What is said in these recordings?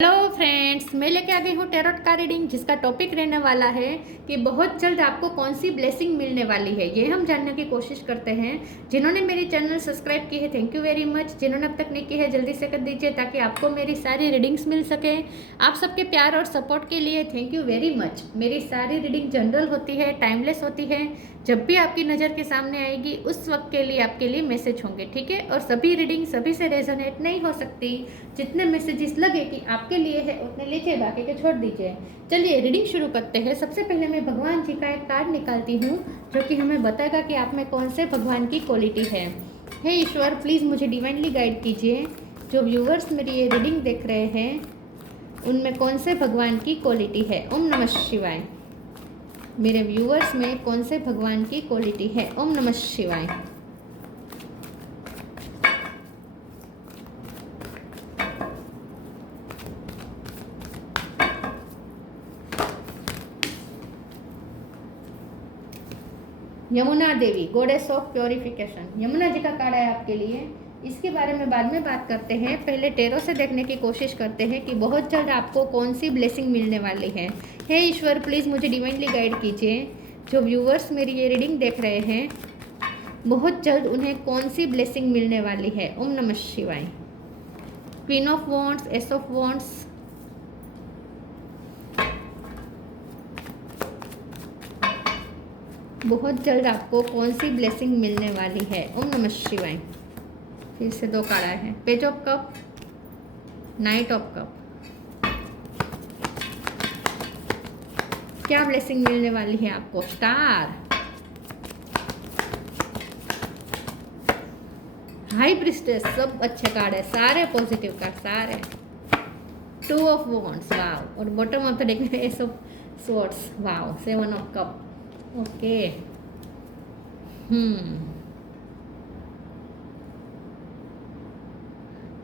Hello friends, मैं लेके आ गई हूँ टैरोट का रीडिंग, जिसका टॉपिक रहने वाला है कि बहुत जल्द आपको कौन सी ब्लेसिंग मिलने वाली है। ये हम जानने की कोशिश करते हैं। जिन्होंने मेरी चैनल सब्सक्राइब की है, थैंक यू वेरी मच। जिन्होंने अब तक नहीं की है, जल्दी से कर दीजिए ताकि आपको मेरी सारी रीडिंग्स मिल सके। आप सबके प्यार और सपोर्ट के लिए थैंक यू वेरी मच। मेरी सारी रीडिंग जनरल होती है, टाइमलेस होती है। जब भी आपकी नज़र के सामने आएगी उस वक्त के लिए आपके लिए मैसेज होंगे, ठीक है। और सभी रीडिंग सभी से रेजोनेट नहीं हो सकती। जितने मैसेजेस लगे कि आपके लिए है उतने लीजिए, बाकी के छोड़ दीजिए। चलिए रीडिंग शुरू करते हैं। सबसे पहले मैं भगवान जी का एक कार्ड निकालती हूँ जो कि हमें बताएगा कि आप में कौन से भगवान की क्वालिटी है। हे ईश्वर, प्लीज़ मुझे डिवाइनली गाइड कीजिए। जो व्यूवर्स मेरी ये रीडिंग देख रहे हैं उनमें कौन से भगवान की क्वालिटी है। ओम नमः शिवाय। मेरे व्यूवर्स में कौन से भगवान की क्वालिटी है। ओम नमः शिवाय। Yamuna Devi, goddess of purification. Yamuna ji का कार्ड है आपके लिए। इसके बारे में बाद में बात करते हैं। पहले टेरो से देखने की कोशिश करते हैं कि बहुत जल्द आपको कौन सी ब्लेसिंग मिलने वाली है। हे ईश्वर, प्लीज़ मुझे डिवाइनली गाइड कीजिए। जो व्यूवर्स मेरी ये रीडिंग देख रहे हैं बहुत जल्द उन्हें कौन सी ब्लेसिंग मिलने वाली है। ओम नमः शिवाय। Queen of wands, S of wands, बहुत जल्द आपको कौन सी ब्लेसिंग मिलने वाली है। ओम नमः शिवाय। फिर से दो कार्ड आए हैं। Page of cup, night of cup. क्या ब्लेसिंग मिलने वाली है आपको। स्टार, हाई प्रिस्टेस, सब अच्छे कार्ड है, सारे पॉजिटिव कार्ड सारे। Two of wands, wow. और बॉटम ऑफ द डेक में ace of swords, wow. Seven of cup, okay.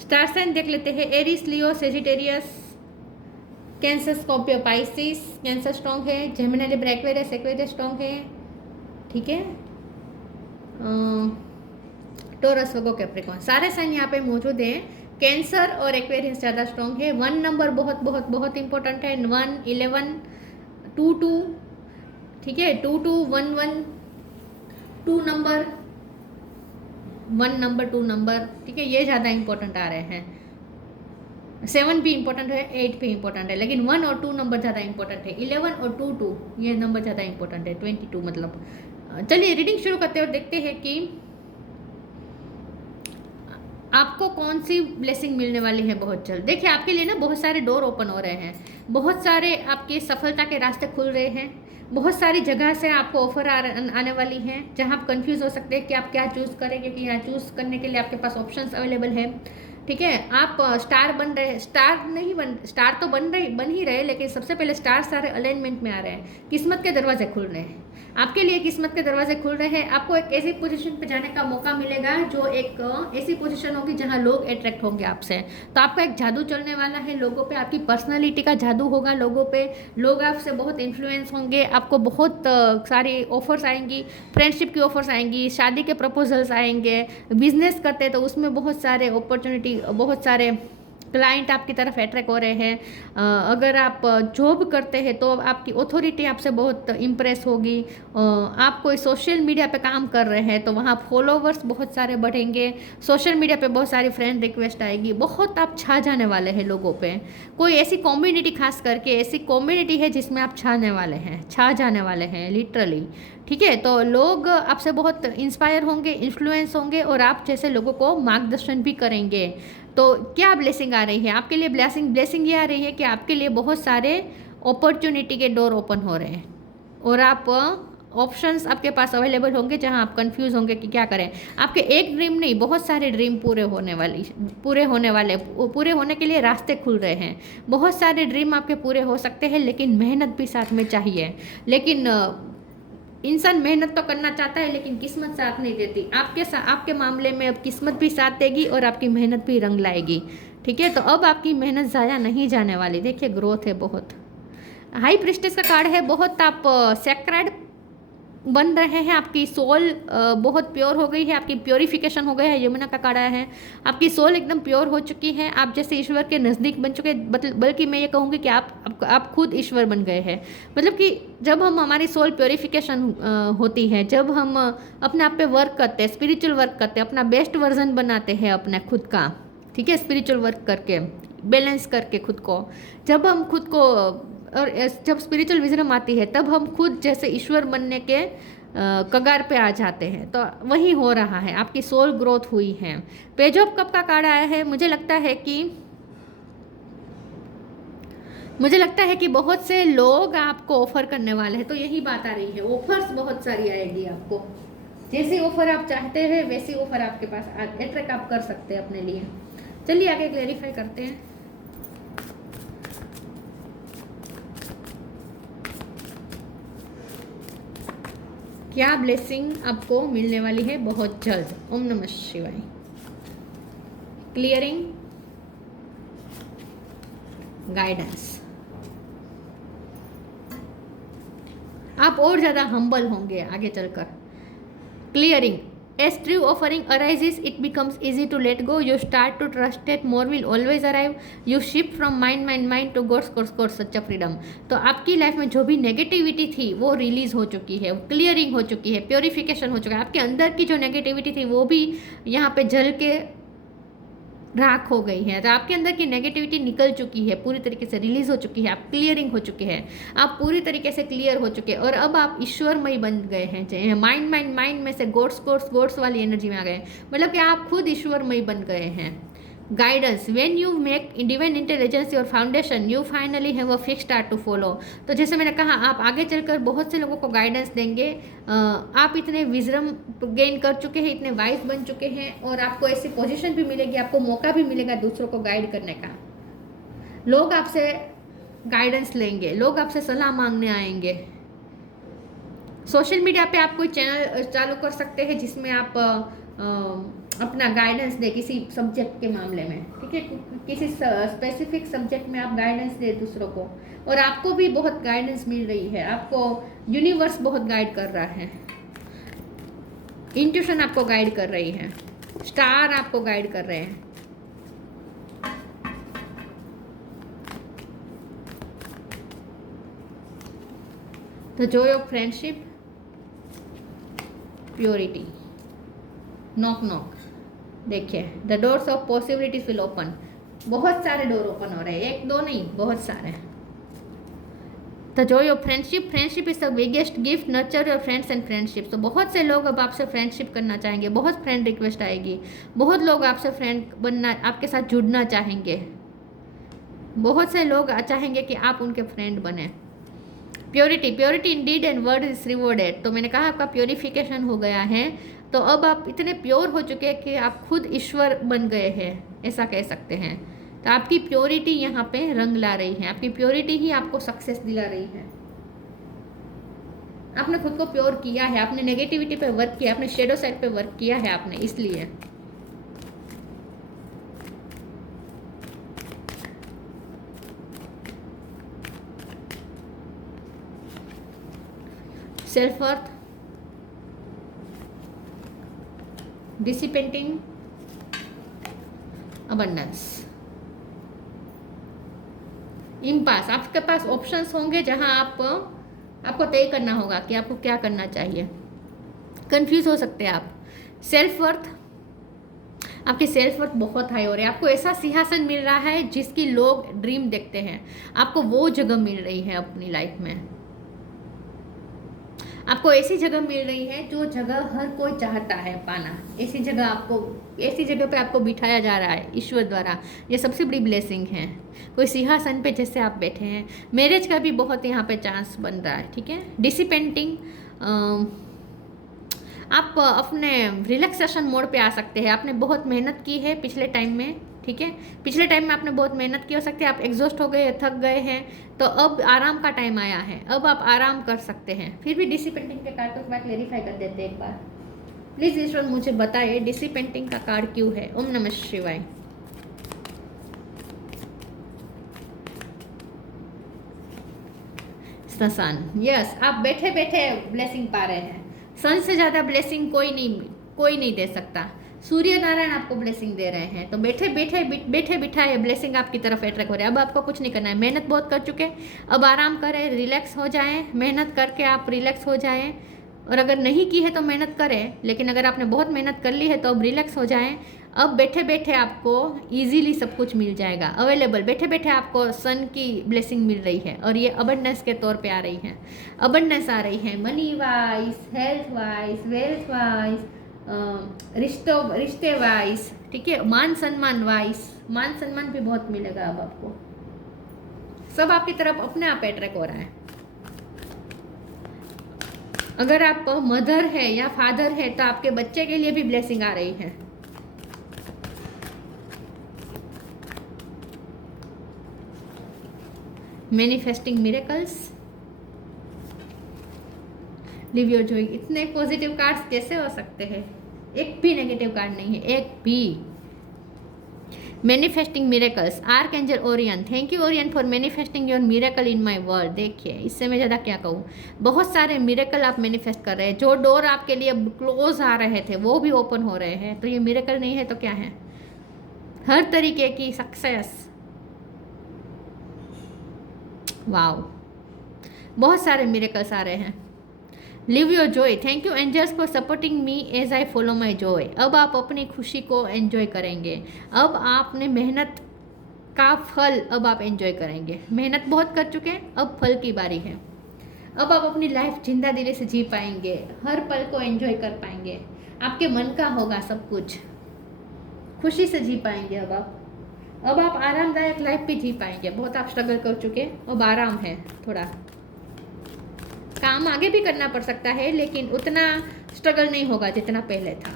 Star sign देख लेते हैं। Aries, Leo, Sagittarius, Cancer, Scorpio, Pisces. Cancer strong है। Gemini, Libra, Aquarius, Aquarius strong है, ठीक है। Taurus, Virgo, Capricorn, सारे साइन यहाँ पे मौजूद हैं। कैंसर और एक्वेरियस ज़्यादा स्ट्रॉन्ग है। 1 नंबर बहुत बहुत बहुत इंपॉर्टेंट है। 1, 11, 2, 2, ठीक है। 2, 2, 1, 1, 2 नंबर, 1 नंबर, 2 नंबर, ठीक है। ये ज़्यादा इंपॉर्टेंट आ रहे हैं। 7 भी इंपॉर्टेंट है, 8 भी इंपॉर्टेंट है, लेकिन 1 और 2 नंबर ज़्यादा इंपॉर्टेंट है। 11 और 2, 2 ये नंबर ज़्यादा इंपॉर्टेंट है। 22 मतलब। चलिए रीडिंग शुरू करते हैं और देखते हैं कि आपको कौन सी ब्लेसिंग मिलने वाली है बहुत जल्द। देखिए आपके लिए ना बहुत सारे डोर ओपन हो रहे हैं, बहुत सारे आपके सफलता के रास्ते खुल रहे हैं। बहुत सारी जगह से आपको ऑफर आने वाली हैं जहां आप कंफ्यूज हो सकते हैं कि आप क्या चूज़ करें, क्योंकि यहाँ चूज़ करने के लिए आपके पास ऑप्शंस अवेलेबल है, ठीक है। आप स्टार बन रहे, स्टार नहीं बन, स्टार तो बन ही रहे, लेकिन सबसे पहले स्टार सारे अलाइनमेंट में आ रहे हैं। किस्मत के दरवाजे खुल रहे हैं आपके लिए, किस्मत के दरवाजे खुल रहे हैं। आपको एक ऐसी पोजीशन पे जाने का मौका मिलेगा जो एक ऐसी पोजीशन होगी जहां लोग अट्रैक्ट होंगे आपसे। तो आपका एक जादू चलने वाला है लोगों पे, आपकी पर्सनालिटी का जादू होगा लोगों पे। लोग आपसे बहुत इन्फ्लुएंस होंगे, आपको बहुत सारी ऑफर्स आएंगी, फ्रेंडशिप की ऑफर्स आएंगी, शादी के प्रपोजल्स आएंगे। बिजनेस करते हैं तो उसमें बहुत सारे अपॉर्चुनिटी, बहुत सारे क्लाइंट आपकी तरफ अट्रैक्ट हो रहे हैं। अगर आप जॉब करते हैं तो आपकी अथॉरिटी आपसे बहुत इम्प्रेस होगी। आप कोई सोशल मीडिया पे काम कर रहे हैं तो वहाँ फॉलोवर्स बहुत सारे बढ़ेंगे। सोशल मीडिया पे बहुत सारी फ्रेंड रिक्वेस्ट आएगी, बहुत आप छा जाने वाले हैं लोगों पे। कोई ऐसी कम्युनिटी, खास करके ऐसी कम्युनिटी है जिसमें आप छाने वाले हैं, छा जाने वाले हैं लिटरली, ठीक है। तो लोग आपसे बहुत इंस्पायर होंगे, इन्फ्लुएंस होंगे और आप जैसे लोगों को मार्गदर्शन भी करेंगे। तो क्या ब्लेसिंग आ रही है आपके लिए। ब्लेसिंग ये आ रही है कि आपके लिए बहुत सारे अपॉर्चुनिटी के डोर ओपन हो रहे हैं और आप ऑप्शंस आपके पास अवेलेबल होंगे जहां आप कंफ्यूज होंगे कि क्या करें। आपके एक ड्रीम नहीं, बहुत सारे ड्रीम पूरे होने के लिए रास्ते खुल रहे हैं। बहुत सारे ड्रीम आपके पूरे हो सकते हैं, लेकिन मेहनत भी साथ में चाहिए। लेकिन इंसान मेहनत तो करना चाहता है लेकिन किस्मत साथ नहीं देती। आपके मामले में अब किस्मत भी साथ देगी और आपकी मेहनत भी रंग लाएगी, ठीक है। तो अब आपकी मेहनत ज़ाया नहीं जाने वाली। देखिए ग्रोथ है बहुत। हाई प्रिस्टेस का कार्ड है बहुत। आप सेक्रेड बन रहे हैं, आपकी सोल बहुत प्योर हो गई है, आपकी प्योरिफिकेशन हो गया है। यमुना का कार्ड आया है, आपकी सोल एकदम प्योर हो चुकी है, आप जैसे ईश्वर के नज़दीक बन चुके हैं। बल्कि मैं ये कहूँगी कि आप खुद ईश्वर बन गए हैं। मतलब कि जब हम हमारी सोल प्योरिफिकेशन होती है, जब हम अपने आप पे वर्क करते हैं, स्पिरिचुअल वर्क करते हैं, अपना बेस्ट वर्जन बनाते हैं अपने खुद का, ठीक है, स्पिरिचुअल वर्क करके, बैलेंस करके खुद को, जब हम खुद को, और जब स्पिरिचुअल विजडम आती है तब हम खुद जैसे ईश्वर बनने के कगार पे आ जाते हैं। तो वही हो रहा है, आपकी सोल ग्रोथ हुई है। पेज ऑफ कप का कार्ड आया है। मुझे लगता है कि बहुत से लोग आपको ऑफर करने वाले हैं। तो यही बात आ रही है, ऑफर्स बहुत सारी आएगी आपको। जैसी ऑफर आप चाहते हैं वैसी ऑफर आपके पास अट्रैक्ट आप कर सकते हैं अपने लिए। चलिए आगे क्लेरिफाई करते हैं। क्या ब्लेसिंग आपको मिलने वाली है बहुत जल्द। ओम नमः शिवाय। क्लियरिंग, गाइडेंस, आप और ज़्यादा हम्बल होंगे आगे चलकर। Clearing, as true offering arises, it becomes easy to let go. You start to trust that more will always arrive. You shift from mind to God's सच्चा फ्रीडम। तो आपकी लाइफ में जो भी नेगेटिविटी थी वो रिलीज हो चुकी है, क्लियरिंग हो चुकी है, प्योरिफिकेशन हो चुका है। आपके अंदर की जो नेगेटिविटी थी वो भी यहाँ पे जल के राख हो गई है। तो आपके अंदर की नेगेटिविटी निकल चुकी है, पूरी तरीके से रिलीज हो चुकी है, आप क्लियरिंग हो चुके हैं, आप पूरी तरीके से क्लियर हो चुके हैं और अब आप ईश्वरमय बन गए हैं। माइंड में से गोड्स वाली एनर्जी में आ गए, मतलब कि आप खुद ईश्वरमय बन गए हैं। Guidance, when you make divine intelligence your foundation, you finally have a fix star to follow. तो जैसे मैंने कहा, आप आगे चलकर बहुत से लोगों को गाइडेंस देंगे। आप इतने विजडम गेन कर चुके हैं, इतने वाइज बन चुके हैं और आपको ऐसी पोजीशन भी मिलेगी, आपको मौका भी मिलेगा दूसरों को गाइड करने का। लोग आपसे गाइडेंस लेंगे, लोग आपसे सलाह मांगने आएंगे। सोशल मीडिया पे आप कोई चैनल चालू कर सकते हैं जिसमें आप अपना गाइडेंस दे किसी सब्जेक्ट के मामले में, ठीक है, किसी स्पेसिफिक सब्जेक्ट में आप गाइडेंस दे दूसरों को, और आपको भी बहुत गाइडेंस मिल रही है। आपको यूनिवर्स बहुत गाइड कर रहा है, इंट्यूशन आपको गाइड कर रही है, स्टार आपको गाइड कर रहे हैं। The joy of friendship, purity, knock knock. देखिए, the doors of possibilities will open. बहुत सारे डोर ओपन हो रहे हैं, एक दो नहीं, बहुत सारे। The joy of friendship is the biggest gift, nurture your friends and friendship. तो बहुत से लोग अब आपसे फ्रेंडशिप करना चाहेंगे, बहुत फ्रेंड रिक्वेस्ट आएगी, बहुत लोग आपसे फ्रेंड बनना, आपके साथ जुड़ना चाहेंगे, बहुत से लोग चाहेंगे कि आप उनके फ्रेंड बने। Purity in deed and word is rewarded. तो मैंने कहा आपका प्योरिफिकेशन हो गया है, तो अब आप इतने प्योर हो चुके हैं कि आप खुद ईश्वर बन गए हैं, ऐसा कह सकते हैं। तो आपकी प्योरिटी यहाँ पे रंग ला रही है, आपकी प्योरिटी ही आपको सक्सेस दिला रही है। आपने खुद को प्योर किया है, आपने नेगेटिविटी पे वर्क किया, आपने शेडो साइड पे वर्क किया है आपने, इसलिए। Self worth, dissipating, abundance, impasse. आपके पास ऑप्शंस होंगे जहां आपको तय करना होगा कि आपको क्या करना चाहिए। कंफ्यूज हो सकते हैं आप। सेल्फ वर्थ, आपकी सेल्फ वर्थ बहुत हाई हो रही है, आपको ऐसा सिंहासन मिल रहा है जिसकी लोग ड्रीम देखते हैं, आपको वो जगह मिल रही है अपनी लाइफ में। आपको ऐसी जगह मिल रही है जो जगह हर कोई चाहता है पाना, ऐसी जगह पे आपको बिठाया जा रहा है ईश्वर द्वारा। ये सबसे बड़ी ब्लेसिंग है। कोई सिंहासन पे जैसे आप बैठे हैं। मैरिज का भी बहुत यहाँ पे चांस बन रहा है, ठीक है। डिसिपेंटिंग, आप अपने रिलैक्सेशन मोड पे आ सकते हैं। आपने बहुत मेहनत की है पिछले टाइम में, ठीक है, पिछले टाइम में आपने बहुत मेहनत की, हो सकती है आप एग्जॉस्ट हो गए, थक गए हैं, तो अब आराम का टाइम आया है, अब आप आराम कर सकते हैं। फिर भी डिसिपेंटिंग के कार्ड को मैं क्लेरिफाई कर देते हैं एक बार। प्लीज़ ईश्वर मुझे बताइए डिसिपेंटिंग का कार्ड क्यों है। ओम नमः शिवाय। The sun. यस, आप बैठे बैठे ब्लेसिंग पा रहे हैं। सन से ज़्यादा ब्लेसिंग कोई नहीं दे सकता। सूर्य नारायण आपको ब्लेसिंग दे रहे हैं, तो बैठे बिठाए ब्लेसिंग आपकी तरफ अट्रैक्ट हो रहा है। अब आपको कुछ नहीं करना है, मेहनत बहुत कर चुके, अब आराम करें, रिलैक्स हो जाएं। मेहनत करके आप रिलैक्स हो जाएं, और अगर नहीं की है तो मेहनत करें, लेकिन अगर आपने बहुत मेहनत कर ली है तो अब रिलैक्स हो जाएं। अब बैठे बैठे आपको इजीली सब कुछ मिल जाएगा, अवेलेबल। बैठे बैठे आपको सन की ब्लेसिंग मिल रही है, और ये अबंडेंस के तौर पे आ रही है। अबंडेंस आ रही है money wise, health wise, wealth wise, रिश्ते वाइज, ठीक है, मान सम्मान वाइज। मान सम्मान भी बहुत मिलेगा अब आपको, सब आपकी तरफ अपने आप अट्रैक्ट हो रहा है। अगर आप मदर है या फादर है तो आपके बच्चे के लिए भी ब्लेसिंग आ रही है। Manifesting miracles, live your Joy. इतने पॉजिटिव कार्ड्स कैसे हो सकते हैं? एक भी नेगेटिव कार्ड नहीं है, एक भी। Manifesting miracles, arc angel Orion, thank you Orion for manifesting your miracle in my world. देखिए, इससे मैं ज़्यादा क्या कहूँ, बहुत सारे मिरेकल आप मैनिफेस्ट कर रहे हैं। जो डोर आपके लिए क्लोज आ रहे थे वो भी ओपन हो रहे हैं, तो ये मिरेकल नहीं है तो क्या है? हर तरीके की सक्सेस। वाओ, बहुत सारे मिरेकल्स आ रहे हैं। Live your joy, thank you angels for supporting me as I follow my joy. अब आप अपनी खुशी को एंजॉय करेंगे। अब आपने मेहनत का फल अब आप एंजॉय करेंगे। मेहनत बहुत कर चुके हैं, अब फल की बारी है। अब आप अपनी लाइफ जिंदा दिली से जी पाएंगे, हर पल को एंजॉय कर पाएंगे। आपके मन का होगा सब कुछ, खुशी से जी पाएंगे। अब आप आरामदायक लाइफ भी जी पाएंगे। बहुत आप स्ट्रगल कर चुके, अब आराम है। थोड़ा काम आगे भी करना पड़ सकता है, लेकिन उतना स्ट्रगल नहीं होगा जितना पहले था।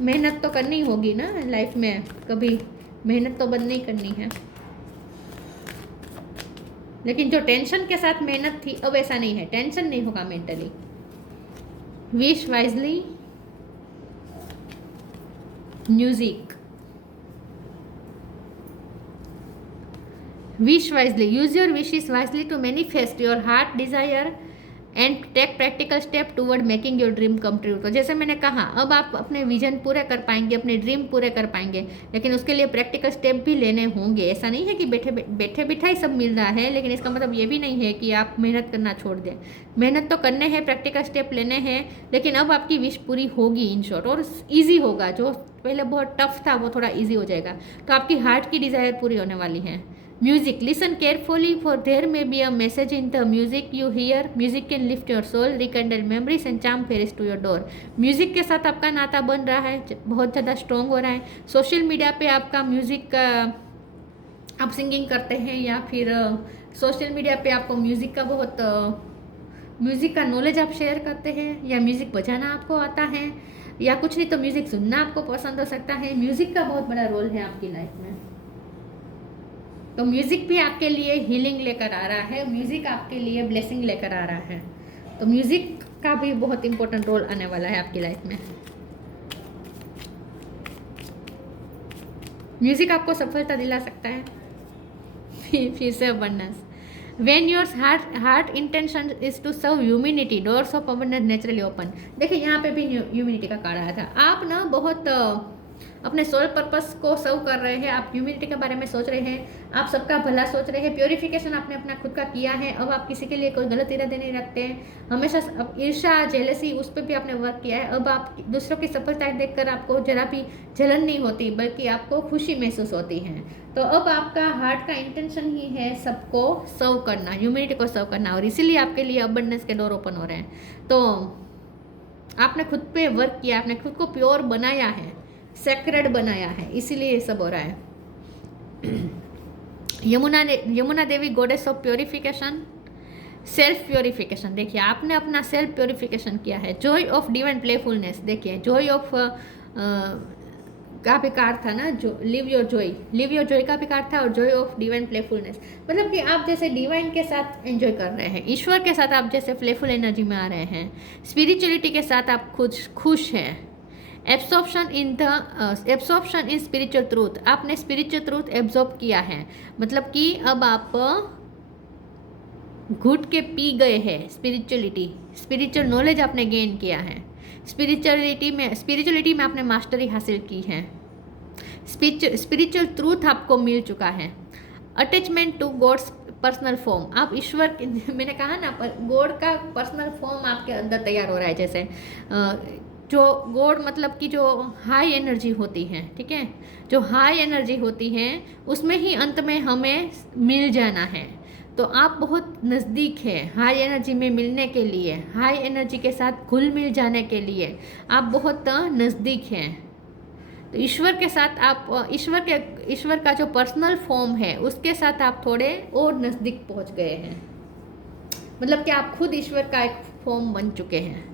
मेहनत तो करनी होगी ना लाइफ में, कभी मेहनत तो बंद नहीं करनी है। लेकिन जो टेंशन के साथ मेहनत थी, अब ऐसा नहीं है, टेंशन नहीं होगा mentally. Wish wisely, music. Wish wisely. Use your wishes wisely to manifest your heart desire and take practical step toward making your dream come true. तो जैसे मैंने कहा, अब आप अपने विजन पूरे कर पाएंगे, अपने ड्रीम पूरे कर पाएंगे, लेकिन उसके लिए प्रैक्टिकल स्टेप भी लेने होंगे। ऐसा नहीं है कि बैठे बिठाई सब मिल रहा है, लेकिन इसका मतलब ये भी नहीं है कि आप मेहनत करना छोड़ दें। मेहनत तो करने हैं, प्रैक्टिकल स्टेप लेने हैं, लेकिन अब आपकी विश पूरी होगी इन शॉर्ट, और ईजी होगा। जो पहले बहुत टफ था वो थोड़ा ईजी हो जाएगा। तो आपकी हार्ट की डिज़ायर पूरी होने वाली है। Music. Listen carefully, for there may be a message in the music you hear. Music can lift your soul, rekindle memories and charm fairies to your door. Music के साथ आपका नाता बन रहा है, बहुत ज़्यादा स्ट्रॉन्ग हो रहा है। सोशल मीडिया पे आपका म्यूज़िक का आप सिंगिंग करते हैं, या फिर सोशल मीडिया पे आपको म्यूज़िक का बहुत म्यूज़िक का नॉलेज आप शेयर करते हैं, या म्यूज़िक बजाना आपको आता है, या कुछ नहीं तो म्यूज़िक सुनना आपको पसंद हो सकता है। म्यूज़िक का बहुत बड़ा रोल है आपकी लाइफ में। तो म्यूज़िक भी आपके लिए हीलिंग लेकर आ रहा है, म्यूज़िक आपके लिए ब्लेसिंग लेकर आ रहा है। तो म्यूज़िक का भी बहुत इंपॉर्टेंट रोल आने वाला है आपकी लाइफ में। म्यूज़िक आपको सफलता दिला सकता है, फिर से abundance. When your heart intention is to serve humanity, doors of abundance naturally open। देखिए, यहाँ पे भी ह्यूमैनिटी का कार्ड आया था। आप ना बहुत अपने सोल पर्पस को सर्व कर रहे हैं, आप ह्यूमैनिटी के बारे में सोच रहे हैं, आप सबका भला सोच रहे हैं। प्योरिफिकेशन आपने अपना खुद का किया है, अब आप किसी के लिए कोई गलत इरादे नहीं रखते हैं। हमेशा ईर्ष्या, जेलसी, उस पर भी आपने वर्क किया है। अब आप दूसरों की सफलताएं देखकर आपको जरा भी जलन नहीं होती, बल्कि आपको खुशी महसूस होती है। तो अब आपका हार्ट का इंटेंशन ही है सबको सर्व करना, ह्यूमैनिटी को सर्व करना, और इसीलिए आपके लिए अबंडेंस के डोर ओपन हो रहे हैं। तो आपने खुद पे वर्क किया, आपने खुद को प्योर बनाया है, सेक्रेड बनाया है, इसीलिए ये सब हो रहा है। Yamuna Devi, goddess of purification, self purification. देखिए, आपने अपना सेल्फ प्योरिफिकेशन किया है। जॉय ऑफ डिवाइन प्लेफुलनेस, देखिए जॉय ऑफ का भी कार्ड था ना, जो लिव योर जॉय का भी कार्ड था, और जॉय ऑफ डिवाइन प्लेफुलनेस, मतलब कि आप जैसे डिवाइन के साथ एंजॉय कर रहे हैं, ईश्वर के साथ आप जैसे प्लेफुल एनर्जी में आ रहे हैं, स्पिरिचुअलिटी के साथ आप खुश हैं। एब्सॉर्प्शन इन स्पिरिचुअल ट्रूथ, आपने स्पिरिचुअल ट्रूथ एब्जॉर्ब किया है, मतलब कि अब आप घुट के पी गए हैं स्पिरिचुअल नॉलेज आपने गेन किया है, स्पिरिचुअलिटी में आपने मास्टरी हासिल की है, स्पिरिचुअल ट्रूथ आपको मिल चुका है। Attachment to God's personal form, आप ईश्वर मैंने कहा ना, गॉड का पर्सनल फॉर्म आपके अंदर तैयार हो रहा है। जैसे जो गॉड मतलब कि जो हाई एनर्जी होती है, ठीक है, जो हाई एनर्जी होती है उसमें ही अंत में हमें मिल जाना है। तो आप बहुत नज़दीक है हाई एनर्जी में मिलने के लिए, हाई एनर्जी के साथ घुल मिल जाने के लिए आप बहुत नज़दीक हैं। तो ईश्वर के साथ आप ईश्वर का जो पर्सनल फॉर्म है उसके साथ आप थोड़े और नज़दीक पहुंच गए हैं, मतलब कि आप खुद ईश्वर का एक फॉर्म बन चुके हैं।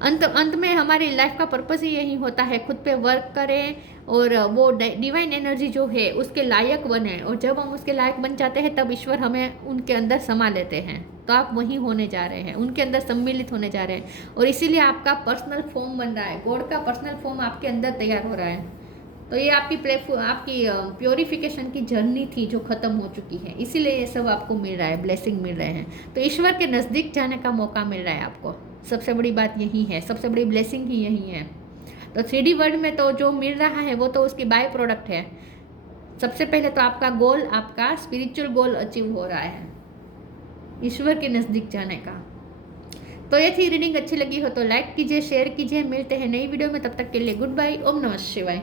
अंत में हमारी लाइफ का पर्पस ही यही होता है, खुद पे वर्क करें और वो डिवाइन एनर्जी जो है उसके लायक बने, और जब हम उसके लायक बन जाते हैं तब ईश्वर हमें उनके अंदर समा लेते हैं। तो आप वहीं होने जा रहे हैं, उनके अंदर सम्मिलित होने जा रहे हैं, और इसीलिए आपका पर्सनल फॉर्म बन रहा है, गॉड का पर्सनल फॉर्म आपके अंदर तैयार हो रहा है। तो ये आपकी प्योरिफिकेशन की जर्नी थी जो ख़त्म हो चुकी है, इसीलिए ये सब आपको मिल रहा है, ब्लेसिंग मिल रहे हैं। तो ईश्वर के नज़दीक जाने का मौका मिल रहा है आपको, सबसे बड़ी बात यही है, सबसे बड़ी ब्लेसिंग ही यही है। तो 3D वर्ल्ड में तो जो मिल रहा है वो तो उसकी बाय प्रोडक्ट है। सबसे पहले तो आपका गोल, आपका स्पिरिचुअल गोल अचीव हो रहा है, ईश्वर के नज़दीक जाने का। तो ये थी रीडिंग, अच्छी लगी हो तो लाइक कीजिए, शेयर कीजिए। मिलते हैं नई वीडियो में, तब तक के लिए गुड बाय, ओम नमः शिवाय।